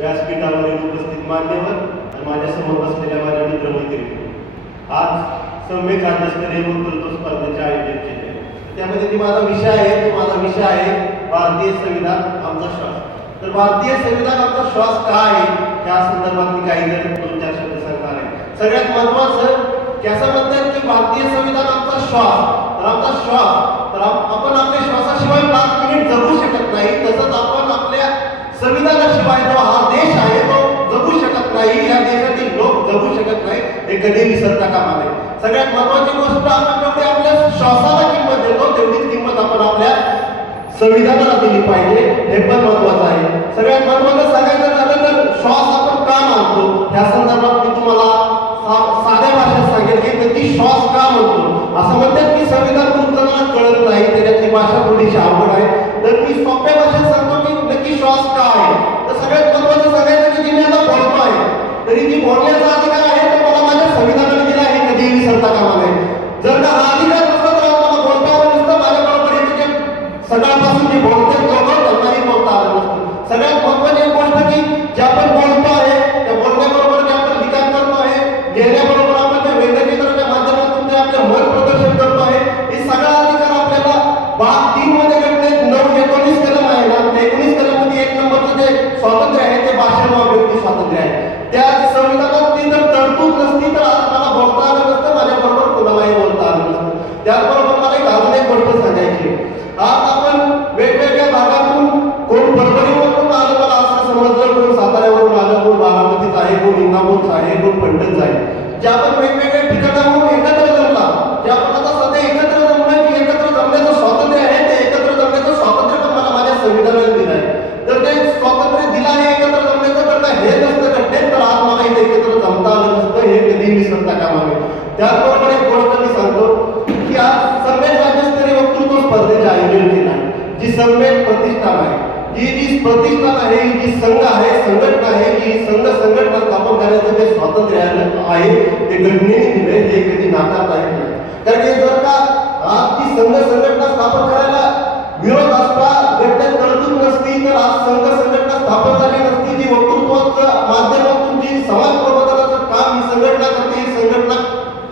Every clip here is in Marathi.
व्यासपीठावरील उपस्थित मान्यवर आणि माझ्यासमोर बसलेल्या माझ्या मित्रमैत्रिणी, आज सम्यक राज्यस्तरीय वक्तृत्व स्पर्धेचे आयोजन केले. त्यामध्ये माझा विषय आहे भारतीय संविधान आमचा श्वास. तर भारतीय संविधान आमचा श्वास काय आहे या संदर्भात मी काही दोन चार शब्द सांगणार आहे. सगळ्यात महत्वाचं की असं म्हणतात की भारतीय संविधान आमचा श्वास. तर आमचा श्वास, तर आपण आपल्या श्वासाशिवाय 5 मिनिट जगू शकत नाही. तसंच आपण आपल्या संविधानाशिवाय जो हा देश आहे तो जगू शकत नाही. या देशातील लोक जगू शकत नाही. हे कधी विसरता कामा नये. सगळ्यात महत्वाची गोष्ट, आपण जेवढी आपल्या श्वासाला किंमत देतो तेवढीच किंमत आपण आपल्या संविधानाला दिली पाहिजे. हे पण महत्वाचं आहे. सगळ्यात महत्वाचं सांगायचं झालं तर श्वास आपण का मानतो या संदर्भात मी तुम्हाला साध्या भाषेत सांगेल की नक्की श्वास का म्हणतो. असं म्हणतात की संविधान तुमचं कळत नाही, त्याची भाषा थोडीशी अवघड आहे. तर मी सोप्या भाषेत सांगतो की नक्की श्वास का आहे. तर सगळ्यात महत्वाचं सांगायचं की मी आता बोलतो आहे तरी जी बोलण्याचा अधिकार आहे तो मला माझ्या संविधानाने दिला आहे. कधीही विसरता कामा नये. जर का हा अधिकार नसता तर मला बोलता आलं नसतं. माझ्या बरोबर इथे सकाळपासून जे बोलते लोक त्यांनाही बोलता आलं नसतं. सगळ्यात महत्वाची एक गोष्ट की जे आपण बोलतो आहे त्या बोलण्याबरोबर जे आपण लिखाण करतो आहे, लिहिण्याबरोबर आपण त्या व्यंगचित्राच्या माध्यमातून जे आपले मत प्रदर्शन करतो आहे, हे सगळा अधिकार आपल्याला भाग 3 मध्ये घटनेत 9-19 कलम आहे ना, त्या 19 कलम मध्ये 1 नंबरचं जे स्वातंत्र्य आहे ते भाषण व व्यक्ती स्वातंत्र्य आहे. त्या संविधानात ती जर तरतूद नसती तर आज मला बोलता आलं नसतं, माझ्या बरोबर कोणालाही बोलता आलं नसतं. त्याचबरोबर मला एक अजून एक गोष्ट सांगायची. आज आपण वेगवेगळ्या भागातून, कोण परभणीवरून आलं मला असं समजलं, कोण साताऱ्यावरून आलं, कोण बारामतीच आहे, कोण इंदापूरचा आहे, कोण पंढरचा आहे. जे आपण वेगवेगळ्या ठिकाणाहून एकत्र जमला, जे आपण आता सध्या एकत्र जमलोय की एकत्र जमण्याचं स्वातंत्र्य आहे, ते एकत्र जमण्याचं स्वातंत्र्य पण मला माझ्या संविधानाने दिलं आहे. तर ते स्वातंत्र्य दिलं आहे एकत्र जमण्याचं, तर काय हे नसतं घटनेत तर आज मला इथे एकत्र जमता आलं नसतं. हे कधी विसरता कामा नये. त्याचबरोबर एक गोष्ट मी सांगतो की आज सम्यक राज्यस्तरीय वक्तृत्व स्पर्धेचे आयोजन केलं आहे. जी सम्यक प्रतिष्ठान आहे, जी प्रतिष्ठान आहे, जी संघ आहे, संघटना आहे, जी संघटना स्थापन करण्याचं जे स्वातंत्र्य आहे ते घटनेने दिले. हे कधी नाकारता येत नाही. कारण हे जर का आज ती संघटना स्थापन करायला विरोध असता, घटनेत तरतूद नसती तर आज संघटना स्थापन झाली नसती. जी वक्तृत्वाच्या माध्यमातून जी समाज प्रबोधनाचं काम ही संघटना करते, ही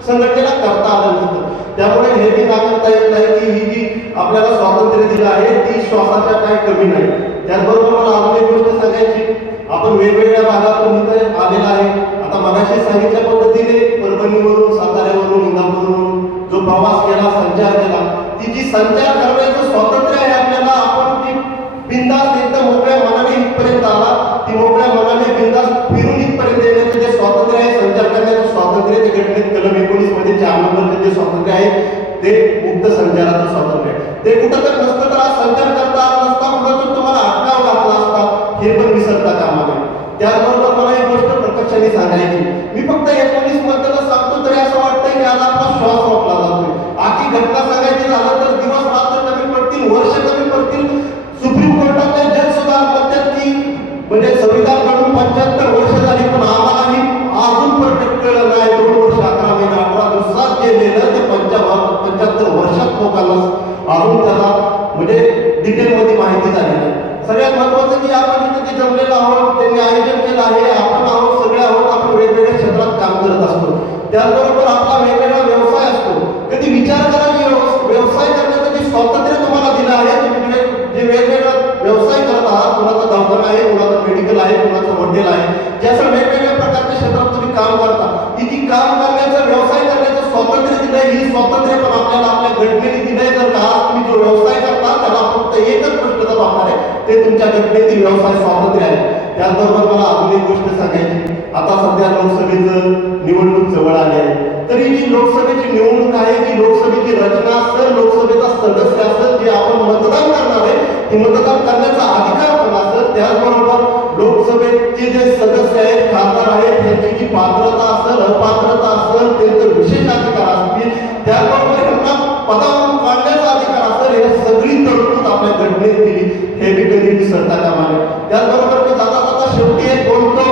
संघटनेला करता आलं नसतं. त्यामुळे हे बी नाकारता येत नाही की ही जी आपल्याला स्वातंत्र्य दिलं आहे ती श्वासाच्या काय कमी नाही. त्याचबरोबर मला अजून एक गोष्ट सांगायची, आपण वेगवेगळ्या भागातून इथे आलेला आहे. आता मगाशी सांगितल्या पद्धतीने परभणीवरून, साताऱ्यावरून, इंदापूरवरून जो प्रवास केला, संचार केला, ती जी संचार करण्याचं स्वातंत्र्य आहे आपल्याला, आपण ती बिनधास्त एकदम मोकळ्या मनाने इथपर्यंत आला, ती मोकळ्या मनाने बिनधास्त फिरून इथपर्यंत येण्याचं जे स्वातंत्र्य आहे, संचार करण्याचं स्वातंत्र्य, ते घटनेत कलम 19 मध्ये 4 नंबरचं जे स्वातंत्र्य आहे ते मुक्त संचाराचं स्वातंत्र्य आहे. ते कुठं तर नसतं तर आज संचार करता आला नसता, कुठं तुम्हाला अटकाव घातला असता. हे पण विसरता कामा नये. त्याचबरोबर मला एक गोष्ट प्रकर्षाने सांगायची, मी फक्त 19 मधलं सांगतो तरी असं वाटतंय की आज आपला श्वास रोखला जातोय. आजची घटना सांगायची झालं तर दिवस रात्र कमी पडतील, वर्ष कमी पडतील. सुप्रीम कोर्टातले जज सुद्धा म्हणतात की म्हणजे संविधान बनवून 75 वर्ष झाली पण आम्हालाही अजून परफेक्ट कळलं नाही. 2 वर्ष 11 महिने 18 दिवसात गेलेलं ते 75 वर्षात लोकांना अजून त्याला म्हणजे डिटेलमध्ये माहिती झाली नाही. सगळ्यात महत्वाचं की आपण इथे जे जमलेलो आहोत, त्यांनी आयोजन केलं आहे, आपण आहोत, सगळे आहोत, आपण वेगवेगळ्या क्षेत्रात काम करत असतो. त्याचबरोबर आपला वेगवेगळा व्यवसाय असतो. कधी विचार करा की व्यवसाय करण्याचं जे स्वातंत्र्य तुम्हाला दिलं आहे, तुम्ही जे वेगवेगळा व्यवसाय करत आहात, कुणाचा दवाखाना आहे, कुणाचा मेडिकल आहे, कुणाचं हॉटेल आहे, ज्याचं वेगवेगळ्या प्रकारच्या क्षेत्रात तुम्ही काम करता, ती काम करण्याचं, व्यवसाय करण्याचं स्वातंत्र्य दिलंय. ही स्वातंत्र्य पण आपल्याला आपल्या घटनेने दिलंय. जर का तुम्ही जो व्यवसाय करता त्याला फक्त एकच गोष्ट जबाबदार आहे, ते तुमच्या घटनेतील व्यवसाय स्वातंत्र्य आहे. त्याचबरोबर मला अजून एक गोष्ट सांगायची, आता सध्या लोकसभेचं निवडणूक जवळ आली आहे. तरी जी लोकसभेची निवडणूक आहे, जी लोकसभेची रचना असेल, लोकसभेचा सदस्य असेल, जे आपण मतदान करणार आहे, ते मतदान करण्याचा अधिकार पण असेल. त्याचबरोबर लोकसभेचे जे सदस्य आहेत, खासदार आहेत, त्यांची जी पात्रता असेल, अपात्रता असेल, त्यांचे विशेष अधिकार असतील, त्याचबरोबर त्यांना पदावरून काढण्याचा अधिकार असेल, हे सगळी तरतूद आपल्या घटनेत दिली. हे बी कधी विसरता कामा नये. त्याचबरोबर मी जाता जाता शेवटी एक बोलतो,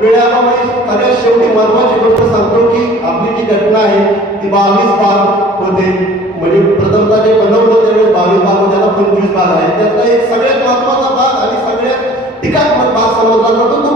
वेळाबाबत सगळ्यात शेवटी महत्वाची गोष्ट सांगतो की आपली जी घटना आहे ती 22 भाग होते. म्हणजे प्रथमतः जे बनवलं त्यावेळेस 22 भाग होते, आता 25 भाग आहे. त्यातला एक सगळ्यात महत्वाचा भाग आणि सगळ्यात टीकात्मक भाग समजला जातो तो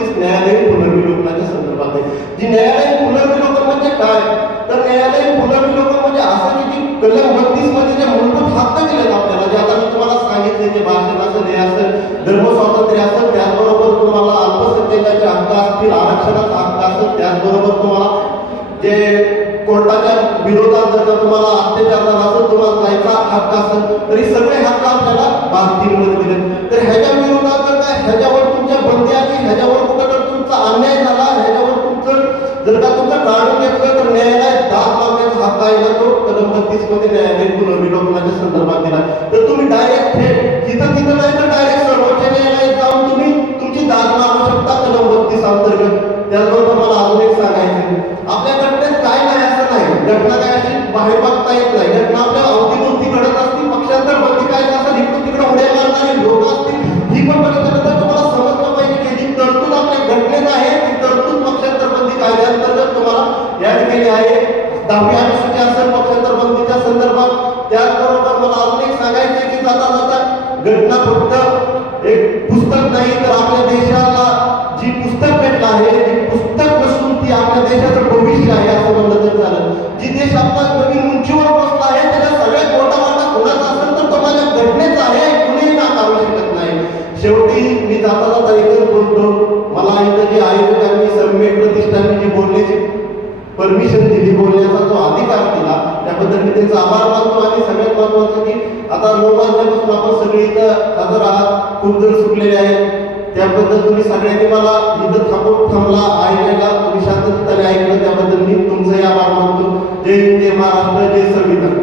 32 न्यायालयीन पुनर्विलोकनाच्या संदर्भात आहे. जी न्यायालयीन पुनर्विलोकन म्हणजे काय, तर न्यायालयीन पुनर्विलोकन म्हणजे असं की जी कलम 32 मध्ये जे मूलभूत हक्क दिलेत आपल्याला, जे आता मी तुम्हाला सांगितले, जे भाषण असेल, हे असेल, धर्म स्वातंत्र्य असेल, त्याचबरोबर तुम्हाला अल्पसंख्याकाचे हक्क असतील, आरक्षणाचा हक्क असेल, त्याचबरोबर तुम्हाला जे कोर्टाच्या विरोधात जर का तुम्हाला अत्याचार झाला असेल, तुम्हाला जायचा हक्क असेल, तरी सगळे हक्क आपल्याला भाग 3 मध्ये दिले. तर ह्याच्या विरोधात जर का ह्याच्यावर तुमच्या बंदी आली, ह्याच्यावर कुठं जर तुमचा अन्याय झाला, ह्याच्यावर तुमचं जर का तुमचं काढून घेतलं, तर न्यायालयात दाद मागण्याचा हक्क आहे ना, तो कलम 32 मध्ये न्यायालयीन पुनर्विलोकनाच्या संदर्भात दिला. तर तुम्ही डायरेक्ट थेट तिथं नाही तर डायरेक्ट सर्वोच्च न्यायालयात जाऊन तुम्ही तुमची दाद मागू शकता कलम 32 अंतर्गत. त्याचबरोबर मला अजून एक सांगायचं, आपल्या घटनेत काय नाही असं नाही, घटना काय अशी बाहेर बघता येत नाही. घटना आपल्या अवतीभोवती घडत असतील, पक्षांतर बंदी काय असेल, इकडून तिकडे उड्या मारणारे लोक असतील, ही पण बघितल्यानंतर तुम्हाला समजलं पाहिजे की जी तरतूद आपल्या घटनेत आहे, ती तरतूद पक्षांतर बंदी कायद्याअंतर्गत तुम्हाला ऍड केली आहे. 10वी अनुसूची असेल पक्षांतर बंदीच्या संदर्भात. त्याचबरोबर मला अजून एक सांगायचे की जाता जाता घटना फक्त एक पुस्तक नाही, तर आपल्या देशाला जी पुस्तक भेटलं आहे, जी पुस्तक नसून ती आपल्या देशाचं भविष्य आहे असं म्हणलं तर झालं. जी देश आपला नवीन उंचीवर बसला आहे, त्याला सगळ्यात मोठा वाटा कोणाचा असेल तर तो माझ्या घटनेचा आहे, कुणीही नाकारू शकत नाही. शेवटी मी जाता जाता एकच बोलतो, मला इथं जे आयोजकांनी सम्यक प्रतिष्ठानने जी बोलण्याची परमिशन दिली, बोलण्याचा जो अधिकार दिला, त्याबद्दल मी त्यांचा आभार मानतो. आणि सगळ्यात महत्वाचं की आता 9 वाजल्यापासून आपण सगळे इथं हजर आहात, खूप जण सुटलेले आहेत, त्याबद्दल तुम्ही सगळ्यांनी मला इथं थांबला ऐकायला, तुम्ही शांततेने ऐकलं, त्याबद्दल मी तुमचाही आभार मानतो. जय हिंद, जय महाराष्ट्र, जय संविधान.